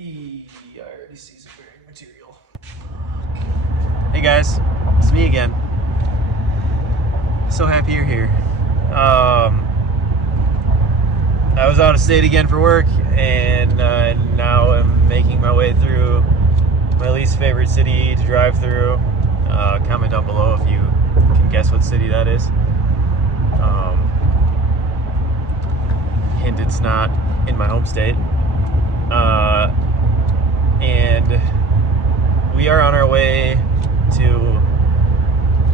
I already see some bearing material. Hey guys, it's me again. So happy you're here. I was out of state again for work, and now I'm making my way through my least favorite city to drive through. Comment down below if you can guess what city that is. Hint, it's not in my home state. And we are on our way to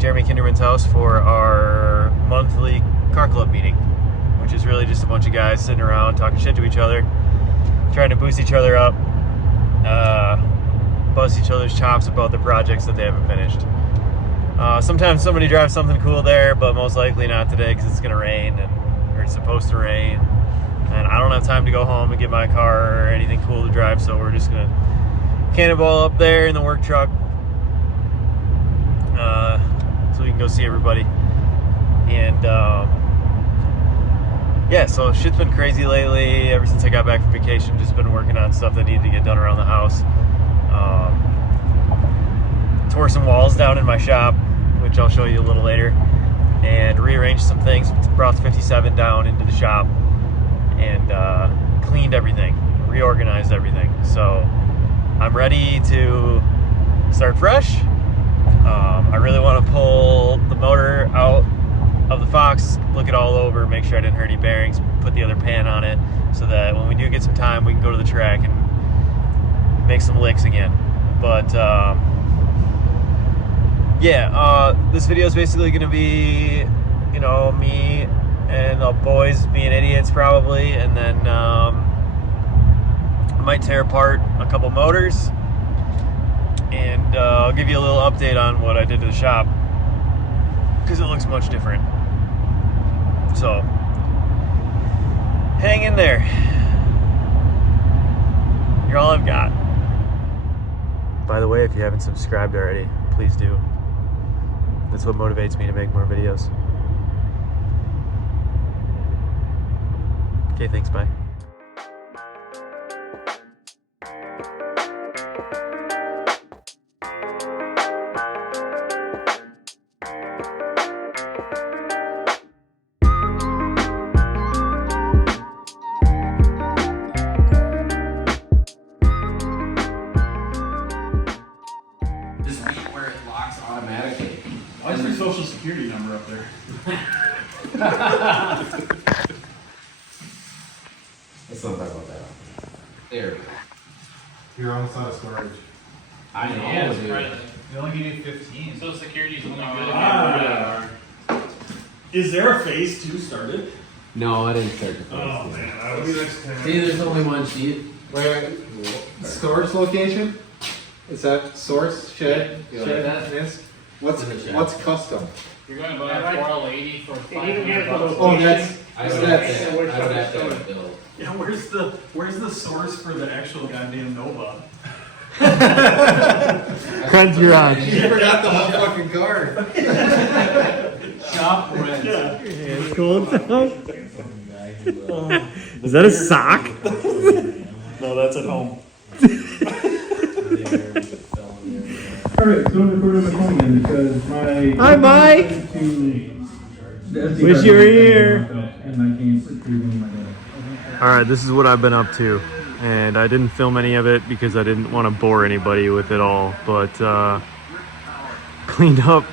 Jeremy Kinderman's house for our monthly car club meeting, which is really just a bunch of guys sitting around talking shit to each other, trying to boost each other up, bust each other's chops about the projects that they haven't finished. Sometimes somebody drives something cool there, but most likely not today because it's going to rain, or it's supposed to rain. And I don't have time to go home and get my car or anything cool to drive, so we're just going to cannonball up there in the work truck so we can go see everybody. And yeah, so shit's been crazy lately. Ever since I got back from vacation, just been working on stuff that needed to get done around the house. Tore some walls down in my shop, which I'll show you a little later, and rearranged some things. Brought the 57 down into the shop and cleaned everything, reorganized everything. So I'm ready to start fresh. I really want to pull the motor out of the Fox, look it all over, make sure I didn't hurt any bearings, put the other pan on it, so that when we do get some time, we can go to the track and make some licks again. But yeah, this video is basically going to be, you know, me and the boys being idiots probably, and then I might tear apart a couple motors, and I'll give you a little update on what I did to the shop, because it looks much different. So hang in there. You're all I've got. By the way, if you haven't subscribed already, please do. That's what motivates me to make more videos. Okay, thanks, bye. Just be where it locks automatically. Why is your social security number up there? Let's not talk about that. There. You're almost out of storage. I know, Yeah, it's dude. right. They only give you 15. Social Security's only good if Ah. you're Is there a phase 2 started? No, I didn't start the Oh phase. man, I was See, there's only one sheet. Wait, storage location? Is that source shed? You like Shed that? this? What's In the shed. what's custom? You're going to buy a 480 for $500. Oh, that's I don't that's have to, I don't have to have a bill. Yeah, where's the source for the actual goddamn Nova? Friends garage. you forgot the whole fucking card. Shop rent. It's cold down. Is that a sock? No, that's at home. Alright, so I'm recording my phone again because my. Hi, Mike. Wish you were here. And I can't retrieve any of my data. Alright, this is what I've been up to, and I didn't film any of it because I didn't want to bore anybody with it all, but cleaned up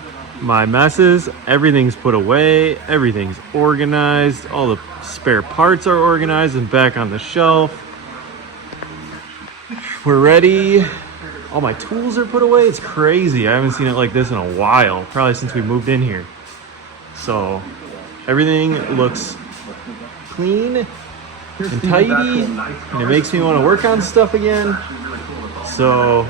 my messes, everything's put away, everything's organized, all the spare parts are organized and back on the shelf. We're ready. All my tools are put away. It's crazy. I haven't seen it like this in a while, probably since we moved in here. So everything looks clean and tidy, and it makes me want to work on stuff again. So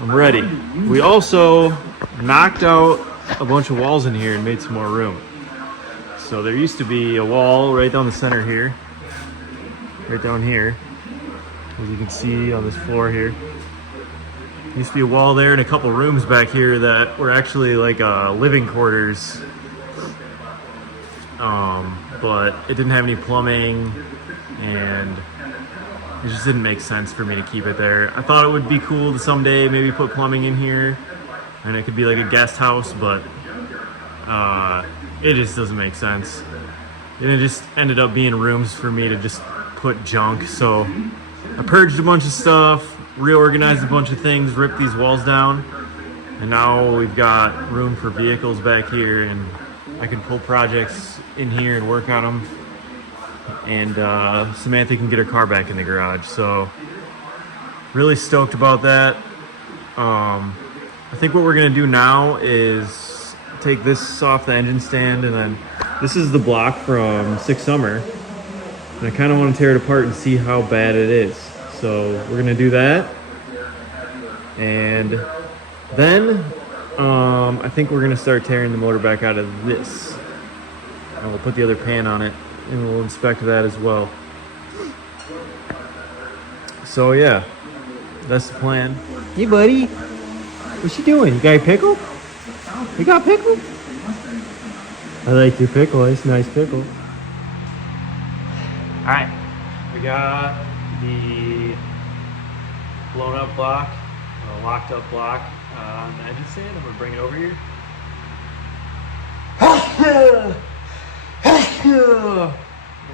I'm ready. We also knocked out a bunch of walls in here and made some more room. So there used to be a wall right down the center here, right down here, as you can see on this floor here. Used to be a wall there and a couple rooms back here that were actually like living quarters, but it didn't have any plumbing, and It just didn't make sense for me to keep it there. I thought it would be cool to someday maybe put plumbing in here and it could be like a guest house, but it just doesn't make sense. And it just ended up being rooms for me to just put junk. So I purged a bunch of stuff, reorganized a bunch of things, ripped these walls down, and now we've got room for vehicles back here, and I can pull projects in here and work on them. And Samantha can get her car back in the garage. So really stoked about that. I think what we're gonna do now is take this off the engine stand, and then this is the block from Six Summer. And I kind of want to tear it apart and see how bad it is. So we're gonna do that. And then I think we're gonna start tearing the motor back out of this. And we'll put the other pan on it and we'll inspect that as well. So yeah, that's the plan. Hey buddy, what you doing? You got a pickle? You got a pickle? I like your pickle, it's a nice pickle. Alright, we got the blown up block, locked up block on the engine stand. I'm gonna bring it over here.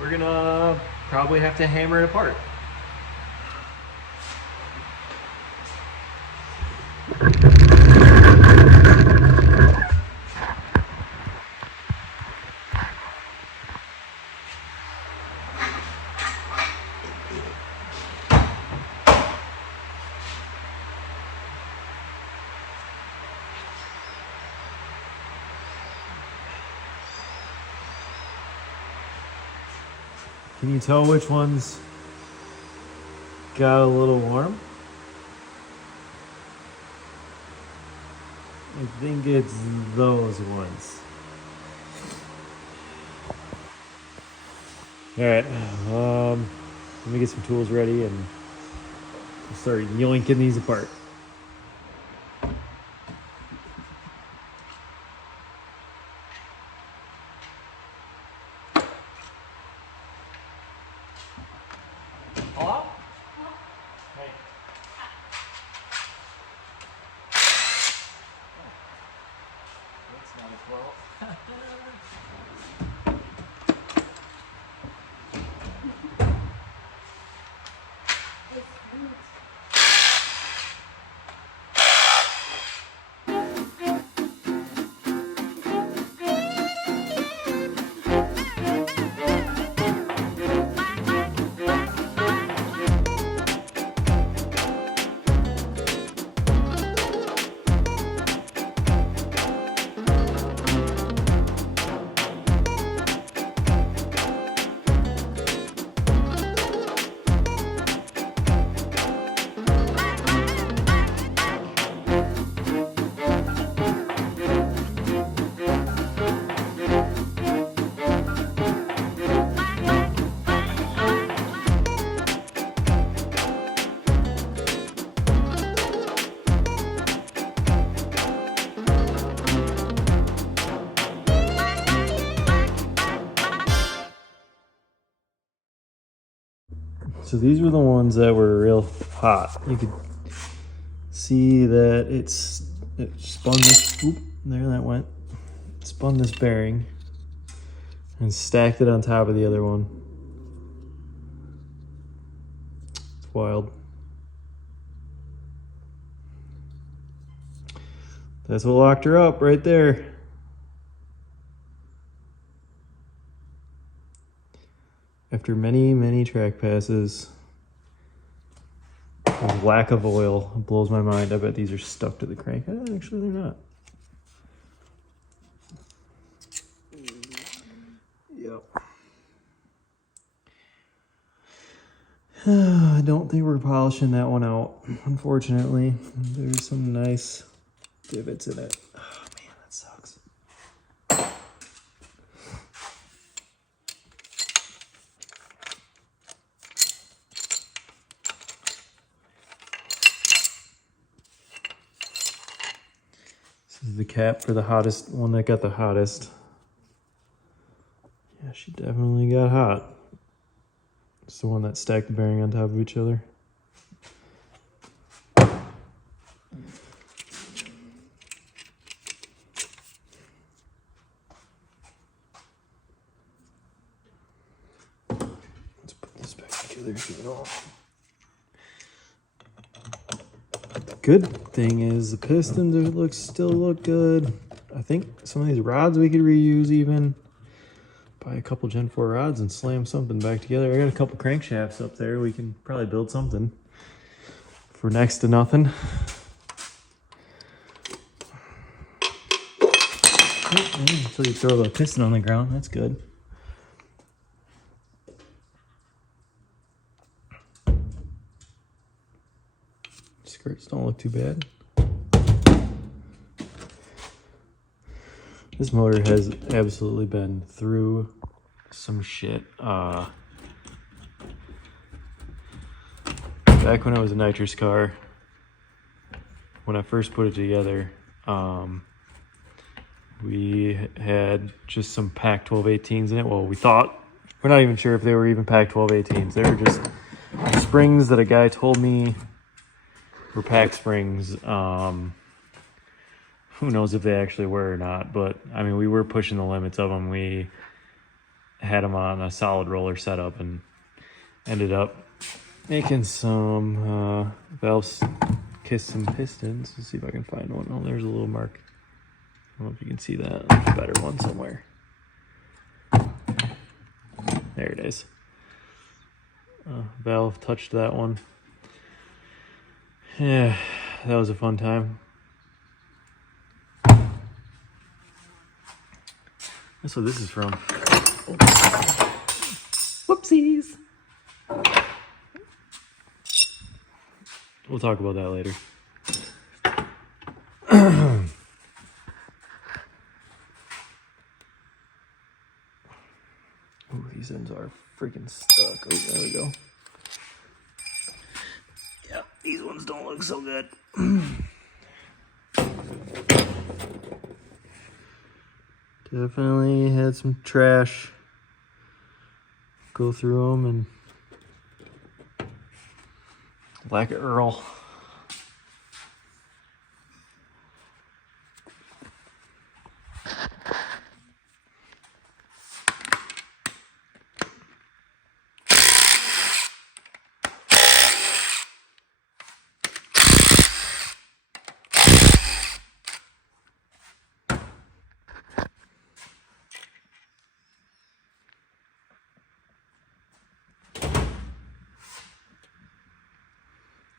We're gonna probably have to hammer it apart. Can you tell which ones got a little warm? I think it's those ones. All right, let me get some tools ready and we'll start yoinking these apart. Hello? Hey. That's not as well. So these were the ones that were real hot. You could see that it spun this, oop, there that went. It spun this bearing and stacked it on top of the other one. It's wild. That's what locked her up right there. After many, many track passes with lack of oil, it blows my mind. I bet these are stuck to the crank. Actually, they're not. Yep. I don't think we're polishing that one out, unfortunately. There's some nice divots in it. Oh man, that sucks. This is the cap for the hottest one that got the hottest. Yeah, she definitely got hot. the one that stacked the bearing on top of each other. Let's put this back together so it all. Good thing is the pistons still look good. I think some of these rods we could reuse even. Buy a couple Gen 4 rods and slam something back together. I got a couple crankshafts up there. We can probably build something for next to nothing. Until you throw the piston on the ground, that's good. Skirts don't look too bad. This motor has absolutely been through some shit. Back when it was a nitrous car, when I first put it together, we had just some Pac 1218s in it. Well, we thought. We're not even sure if they were even Pac 1218s. They were just springs that a guy told me were Pac springs. Who knows if they actually were or not, but I mean, we were pushing the limits of them. We had them on a solid roller setup and ended up making some valves kiss some pistons. Let's see if I can find one. Oh, there's a little mark. I don't know if you can see that. There's a better one somewhere. There it is. Valve touched that one. Yeah, that was a fun time. That's what this is from. Whoopsies. We'll talk about that later. Ooh, these ends are freaking stuck. Oh, there we go. Yeah, these ones don't look so good. Definitely had some trash go through them and lack of Earl.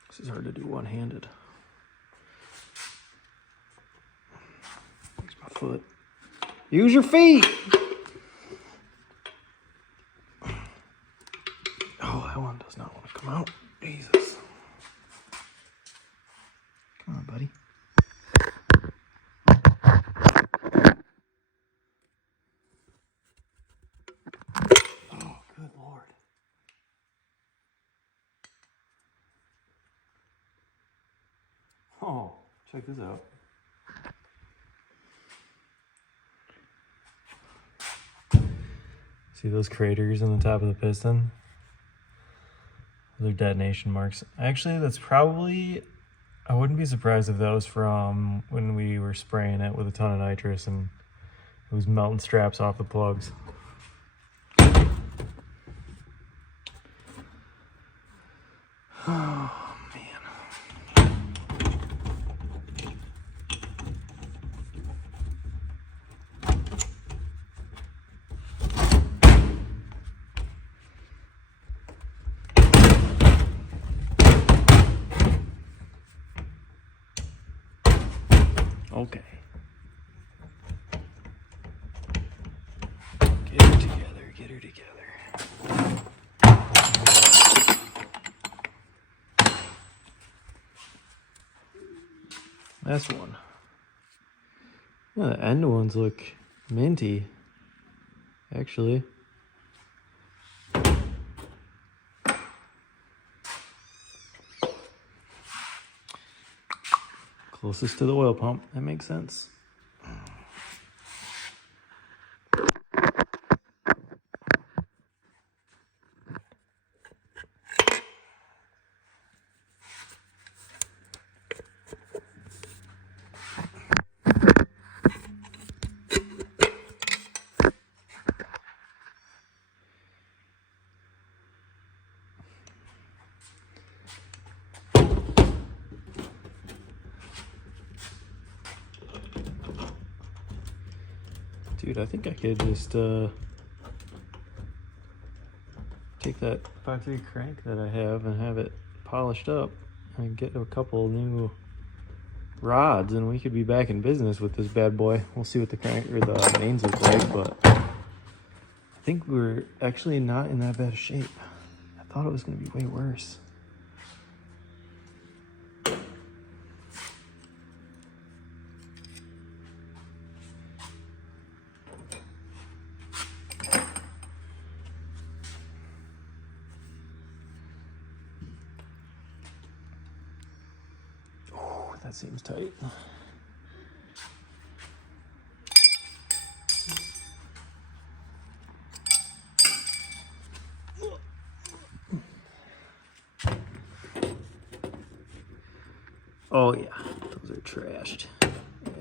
This is hard to do one-handed. Here's my foot. Use your feet! Oh, that one does not want to come out. Jesus. Come on, buddy. Oh, good Lord. Oh, check this out. See those craters on the top of the piston? Those are detonation marks. Actually, that's probably, I wouldn't be surprised if that was from when we were spraying it with a ton of nitrous and it was melting straps off the plugs. Oh, man. Okay. Get her together, get her together. That's one. Yeah, the end ones look minty, actually. Closest to the oil pump, that makes sense. Dude, I think I could just take that 5.3 crank that I have and have it polished up and get a couple new rods, and we could be back in business with this bad boy. We'll see what the crank or the mains look like, but I think we're actually not in that bad of shape. I thought it was going to be way worse. Oh, that seems tight. Oh yeah, those are trashed.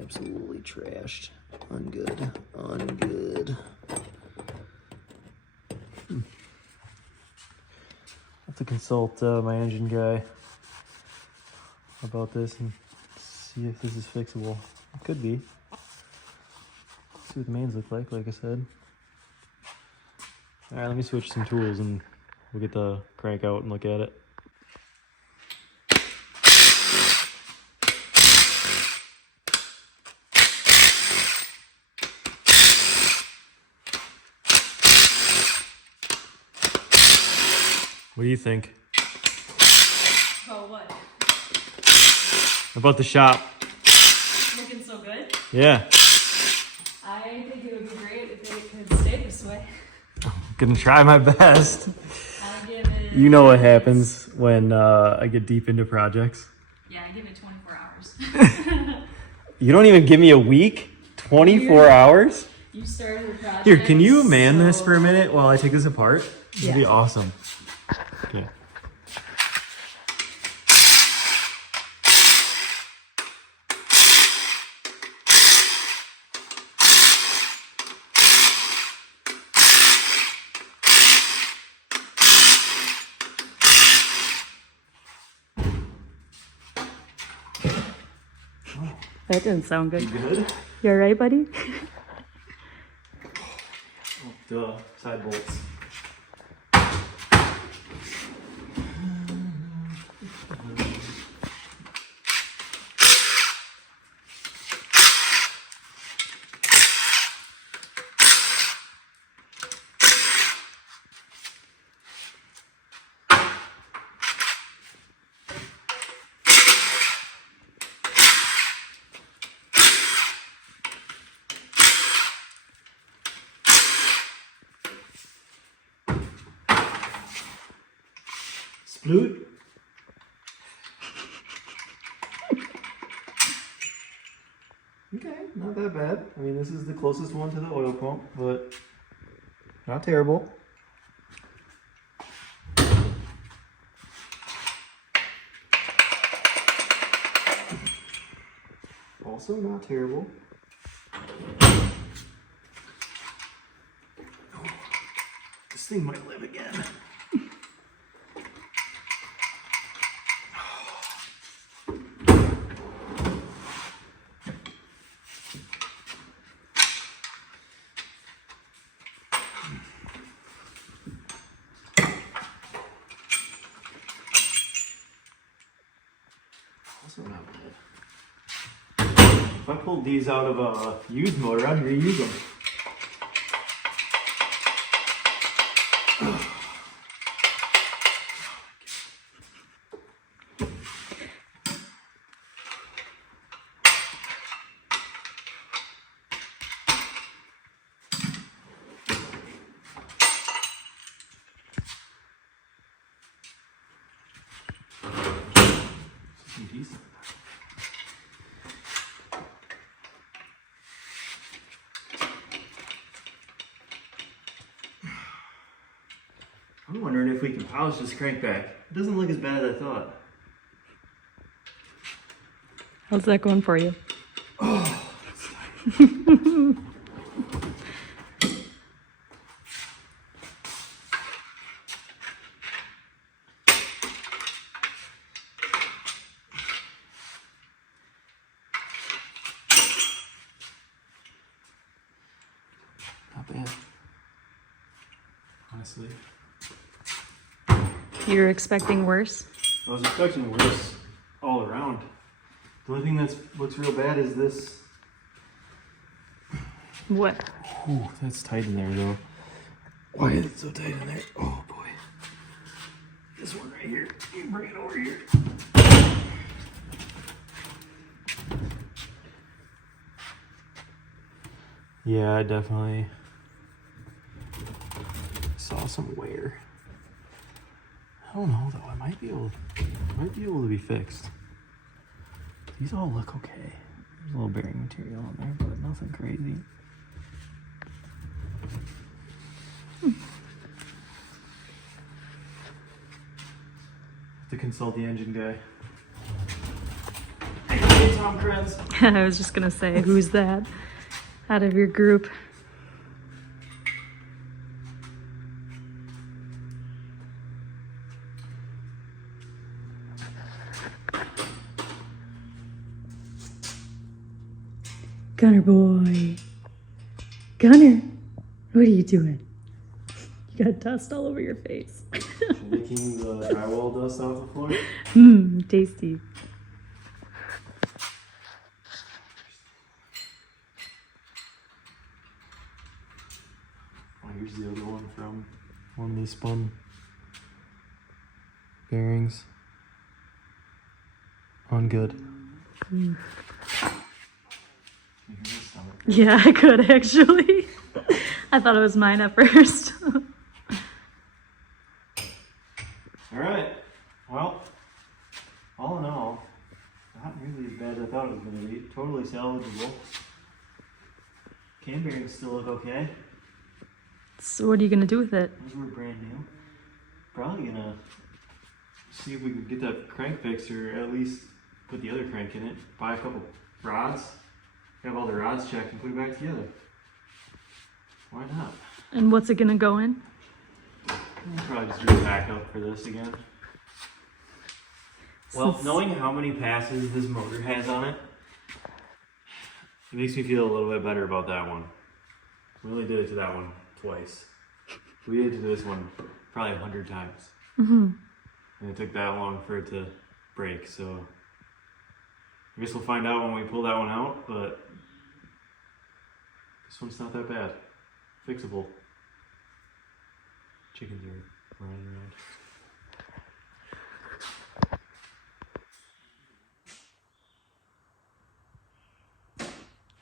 Absolutely trashed. Ungood. Ungood. I have to consult my engine guy about this and see if this is fixable. It could be. See what the mains look like I said. Alright, let me switch some tools and we'll get the crank out and look at it. What do you think Oh, what? about the shop? Looking so good? Yeah, I think it would be great if it could stay this way. gonna try my best. I give it. You know what happens when I get deep into projects. Yeah, I give it 24 hours. You don't even give me a week? 24 hours? You started the project. Here, can you man so- this for a minute while I take this apart? It'd be Yeah. awesome. Okay. That didn't sound good. Good? You alright, buddy? Duh, side bolts. Sploot. Okay, not that bad. I mean, this is the closest one to the oil pump, but not terrible. Also not terrible. This thing might live again. Also not bad. If I pulled these out of a used motor, I'd reuse them. Decent. I'm wondering if we can polish this crankback. It doesn't look as bad as I thought. How's that going for you? honestly. You're expecting worse? I was expecting worse all around. The only thing that looks real bad is this. What? Ooh, that's tight in there though. Why is it so tight in there? Oh boy. This one right here. You bring it over here. Yeah, I definitely saw some wear. I don't know though. It might be able to be fixed. These all look okay. There's a little bearing material on there, but nothing crazy. To consult the engine guy. Hey, Tom Krenz. I was just gonna say, who's that out of your group? Gunner boy. Gunner, what are you doing? You got dust all over your face. Licking the drywall dust off the floor. Tasty. Oh, here's the other one from one of the spun bearings. On good. Yeah, I could actually. I thought it was mine at first. Alright, well, all in all, not really as bad as I thought it was going to be. Totally salvageable. Cam bearings still look okay. So what are you gonna do with it? Those were brand new. Probably gonna see if we can get that crank fixed, or at least put the other crank in it. Buy a couple rods, have all the rods checked, and put it back together. Why not? And what's it gonna go in? I'll probably just do a backup for this again. Well, knowing how many passes this motor has on it, it makes me feel a little bit better about that one. We only did it to that one twice. We did it to this one probably 100 times. And it took that long for it to break, so I guess we'll find out when we pull that one out, but this one's not that bad. Fixable. Chickens are running around.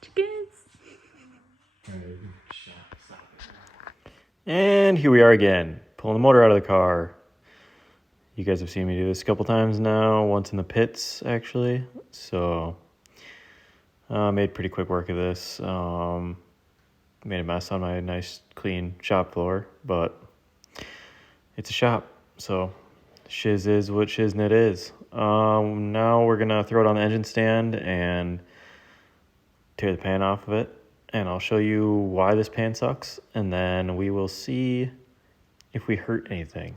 Chickens. And here we are again, pulling the motor out of the car. You guys have seen me do this a couple times now, once in the pits actually. So made pretty quick work of this. Made a mess on my nice clean shop floor, but it's a shop, so shiz is what shiznit is. Now we're gonna throw it on the engine stand and tear the pan off of it, and I'll show you why this pan sucks, and then we will see if we hurt anything.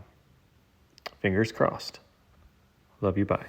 Fingers crossed. Love you, bye.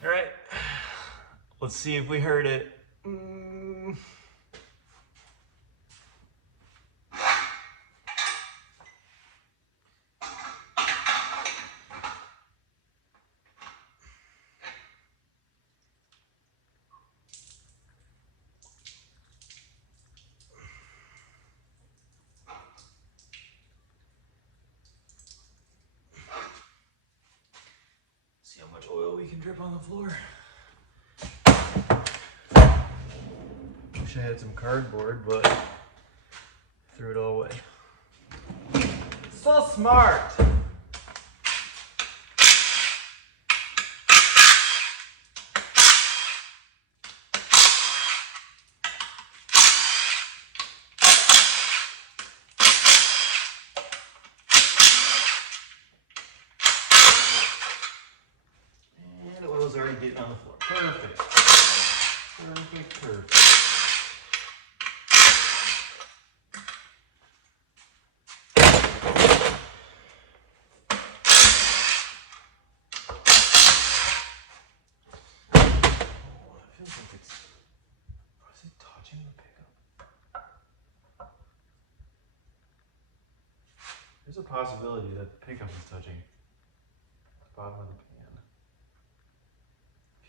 All right, let's see if we heard it. See how much oil we can drip on the floor. Wish I had some cardboard, but threw it all away. so smart. And the oil's already getting on the floor. Perfect. Perfect, perfect. Feels like it's. Was it touching the pickup? There's a possibility that the pickup is touching the bottom of the pan.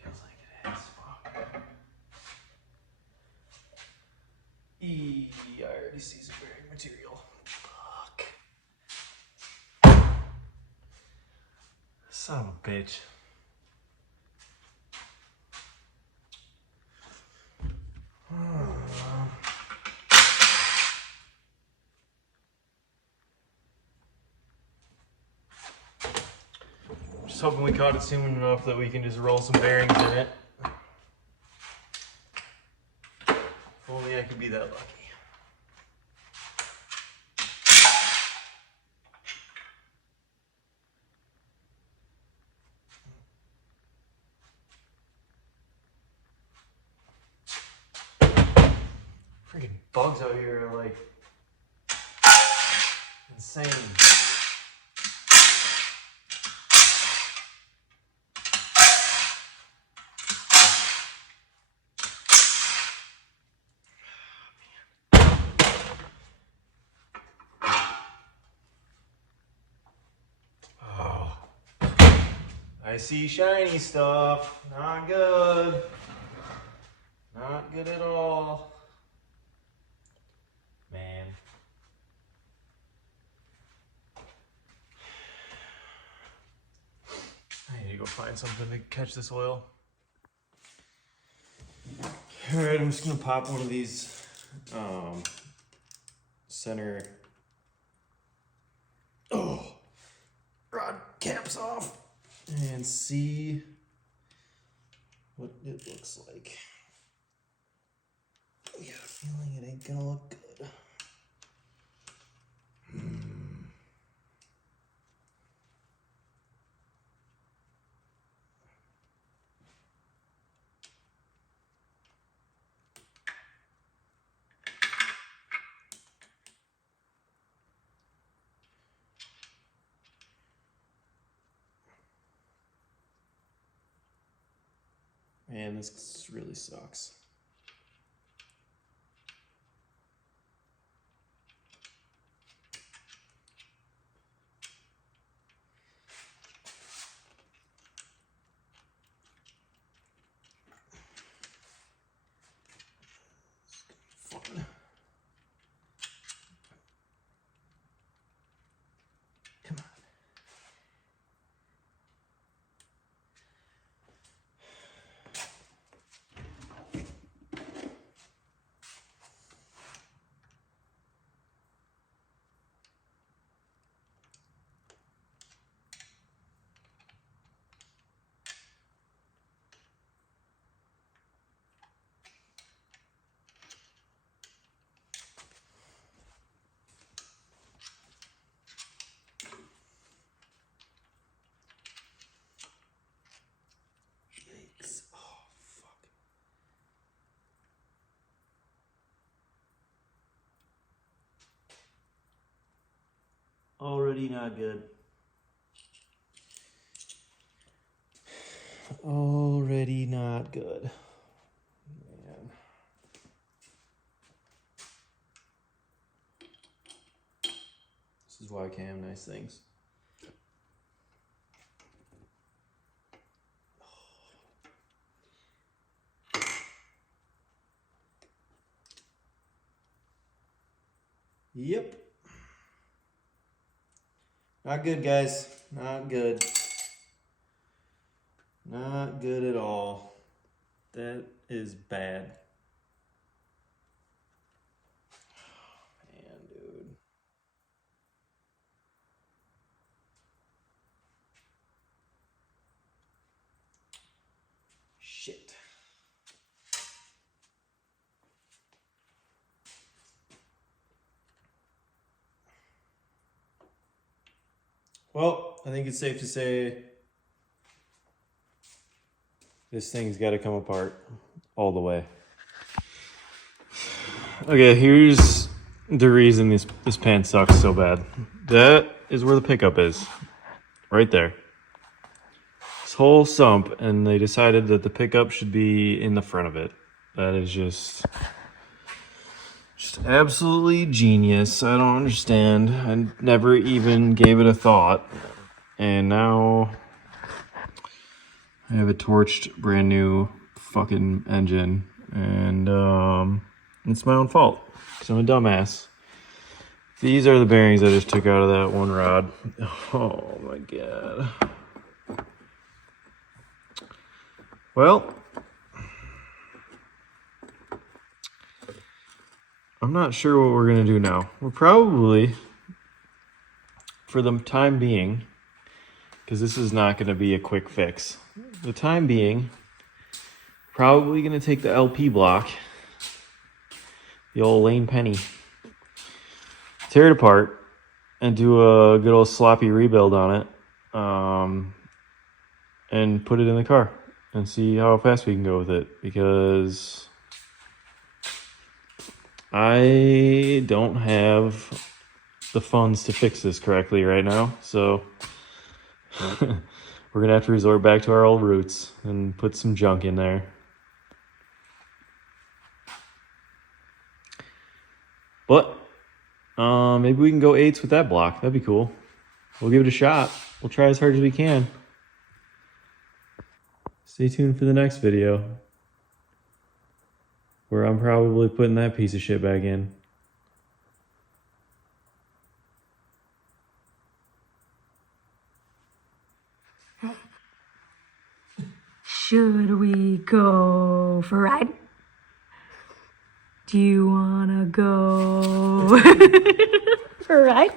Feels like it is. Fuck. I already see some bearing material. Fuck. Son of a bitch. Just hoping we caught it soon enough that we can just roll some bearings in it. If only I could be that lucky. Freaking bugs out here are like insane. Oh, I see shiny stuff. Not good. Not good at all. Man. I need to go find something to catch this oil. Alright, I'm just gonna pop one of these center rod caps off and see what it looks like. I got a feeling it ain't gonna look good. Man, this really sucks. Fun. Come on. Yikes. Oh, fuck. Already not good. Already not good. Man. This is why I can't have nice things. Yep. Not good, guys. Not good. Not good at all. That is bad. Man, dude. Well, I think it's safe to say this thing's got to come apart all the way. Okay, here's the reason this pan sucks so bad. That is where the pickup is. Right there. This whole sump, and they decided that the pickup should be in the front of it. That is just absolutely genius. I don't understand. I never even gave it a thought. And now I have a torched brand new fucking engine. And it's my own fault, because I'm a dumbass. These are the bearings I just took out of that one rod. Oh my god. Well, I'm not sure what we're gonna do now. We're probably, for the time being, because this is not gonna be a quick fix. The time being, probably gonna take the LP block, the old Lane Penny, tear it apart, and do a good old sloppy rebuild on it, and put it in the car and see how fast we can go with it, because I don't have the funds to fix this correctly right now, so we're gonna have to resort back to our old roots and put some junk in there. But maybe we can go 8s with that block. That'd be cool. We'll give it a shot. We'll try as hard as we can. Stay tuned for the next video, where I'm probably putting that piece of shit back in. Should we go for a ride? Do you wanna go for a ride?